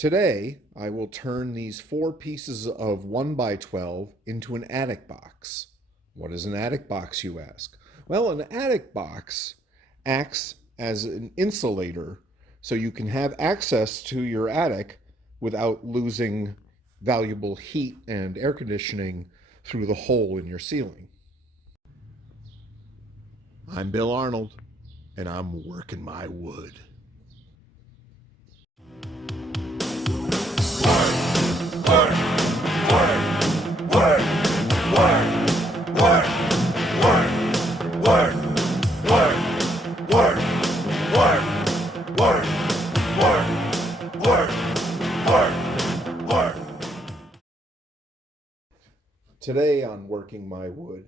Today, I will turn these 4 pieces of 1x12 into an attic box. What is an attic box, you ask? Well, an attic box acts as an insulator so you can have access to your attic without losing valuable heat and air conditioning through the hole in your ceiling. I'm Bill Arnold, and I'm working my wood. Today on Working My Wood,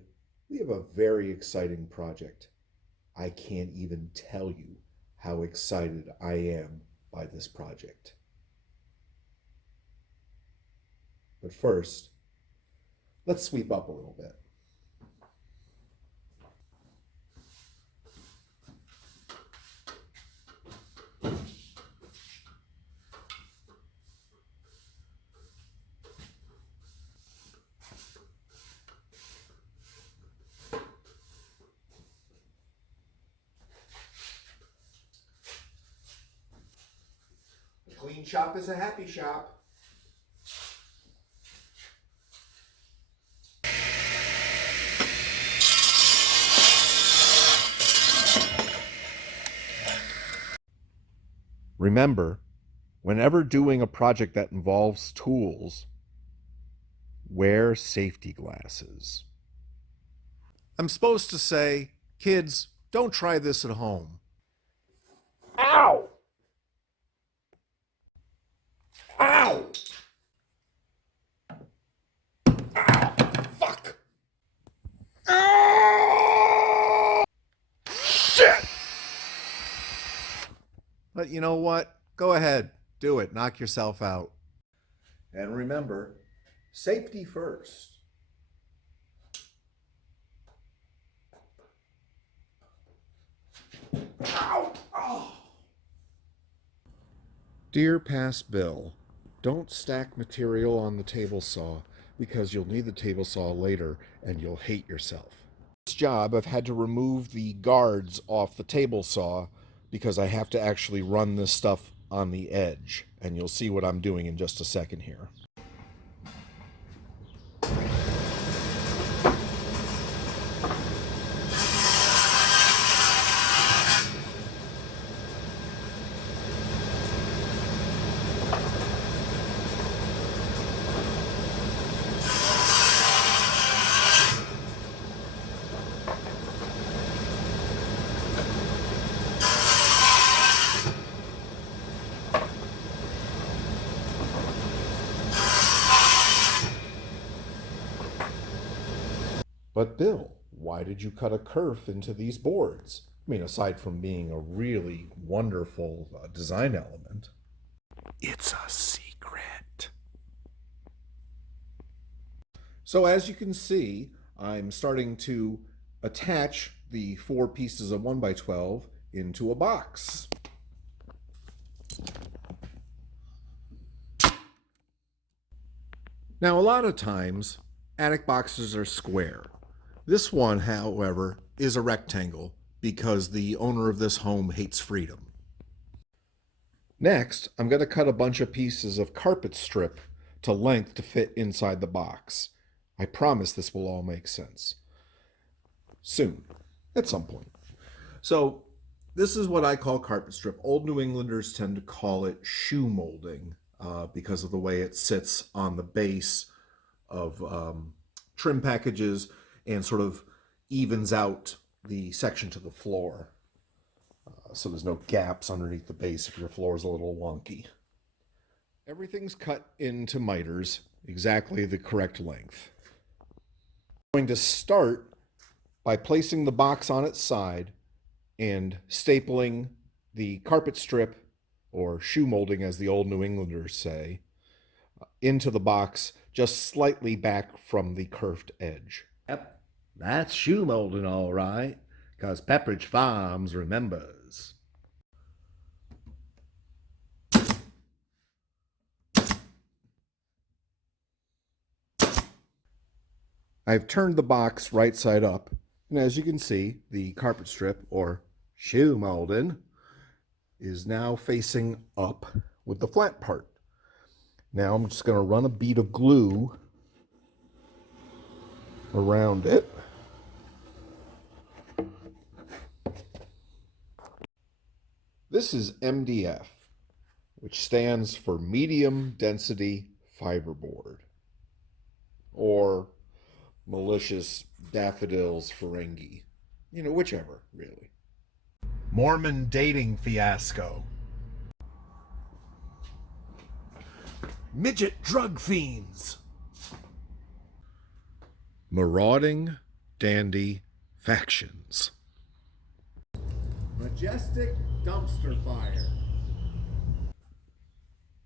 we have a very exciting project. I can't even tell you how excited I am by this project. But first, let's sweep up a little bit. A clean shop is a happy shop. Remember, whenever doing a project that involves tools, wear safety glasses. I'm supposed to say, kids, don't try this at home. Ow! Ow! Ow! Fuck! Ow! Shit! But you know what? Go ahead. Do it. Knock yourself out. And remember, safety first. Ow! Oh. Dear Past Bill, don't stack material on the table saw because you'll need the table saw later and you'll hate yourself. This job, I've had to remove the guards off the table saw because I have to actually run this stuff on the edge, and you'll see what I'm doing in just a second here. But Bill, why did you cut a kerf into these boards? I mean, aside from being a really wonderful design element. It's a secret. So as you can see, I'm starting to attach the 4 pieces of 1x12 into a box. Now, a lot of times, attic boxes are square. This one, however, is a rectangle because the owner of this home hates freedom. Next, I'm going to cut a bunch of pieces of carpet strip to length to fit inside the box. I promise this will all make sense. Soon, at some point. So, this is what I call carpet strip. Old New Englanders tend to call it shoe molding because of the way it sits on the base of trim packages and sort of evens out the section to the floor. So there's no gaps underneath the base if your floor is a little wonky. Everything's cut into miters, exactly the correct length. I'm going to start by placing the box on its side and stapling the carpet strip, or shoe molding as the old New Englanders say, into the box just slightly back from the curved edge. Yep, that's shoe molding all right, 'cause Pepperidge Farms remembers. I've turned the box right side up, and as you can see, the carpet strip, or shoe molding, is now facing up with the flat part. Now I'm just going to run a bead of glue around it. This is MDF, which stands for medium density fiberboard, or malicious daffodils Ferengi. Whichever, really. Mormon dating fiasco. Midget drug fiends. Marauding dandy factions. Majestic dumpster fire.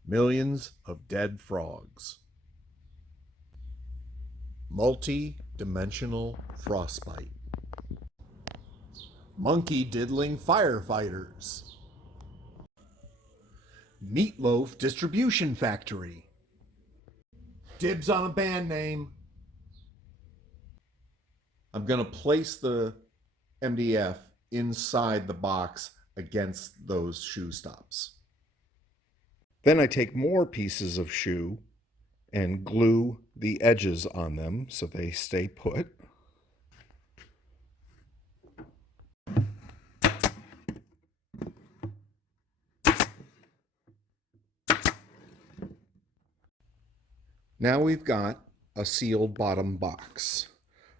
Millions of dead frogs. Multi-dimensional frostbite. Monkey diddling firefighters. Meatloaf distribution factory. Dibs on a band name. I'm going to place the MDF inside the box against those shoe stops. Then I take more pieces of shoe and glue the edges on them so they stay put. Now we've got a sealed bottom box.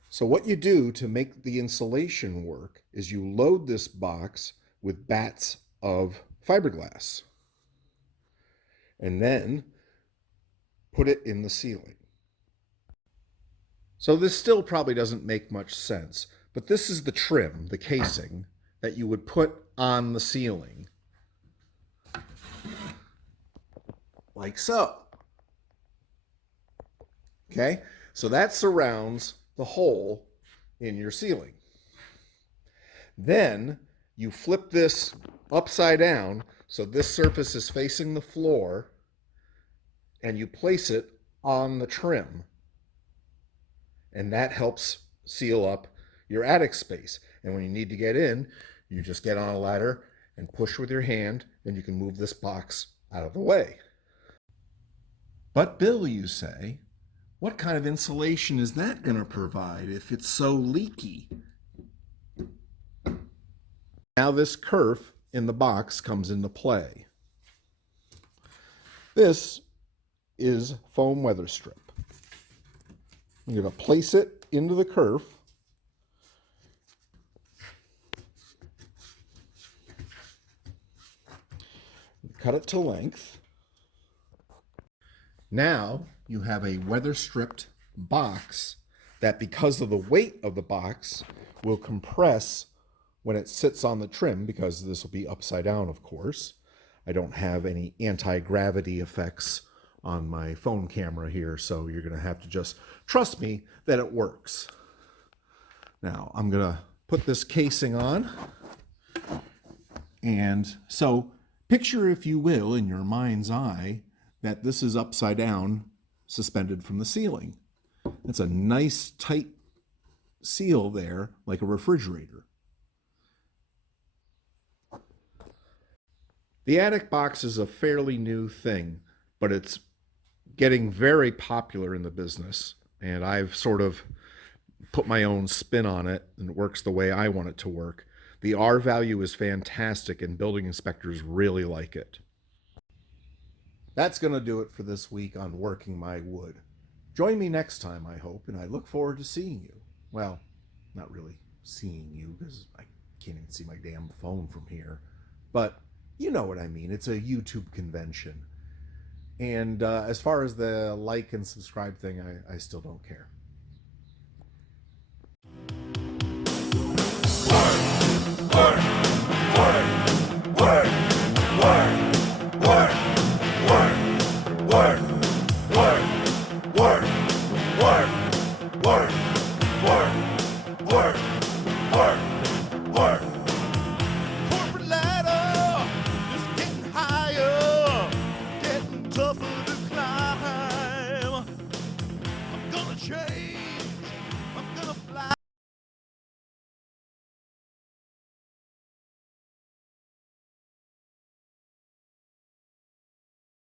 So what you do to make the insulation work is you load this box with bats of fiberglass and then put it in the ceiling. So this still probably doesn't make much sense, but this is the trim, the casing, that you would put on the ceiling. Like so. Okay, so that surrounds the hole in your ceiling. Then you flip this upside down so this surface is facing the floor, and you place it on the trim. And that helps seal up your attic space. And when you need to get in, you just get on a ladder and push with your hand, and you can move this box out of the way. But Bill, you say, what kind of insulation is that going to provide if it's so leaky? Now this kerf in the box comes into play. This is foam weather strip. I'm going to place it into the kerf. Cut it to length. Now you have a weather stripped box that, because of the weight of the box, will compress when it sits on the trim, because this will be upside down, of course. I don't have any anti-gravity effects on my phone camera here, so you're going to have to just trust me that it works. Now I'm going to put this casing on, and so picture, if you will, in your mind's eye, that this is upside down, suspended from the ceiling. It's a nice tight seal there, like a refrigerator. The attic box is a fairly new thing, but it's getting very popular in the business, and I've sort of put my own spin on it, and it works the way I want it to work. The R value is fantastic, and building inspectors really like it. That's going to do it for this week on Working My Wood. Join me next time, I hope, and I look forward to seeing you. Well, not really seeing you, because I can't even see my damn phone from here. But you know what I mean. It's a YouTube convention. And as far as the like and subscribe thing, I still don't care. Work.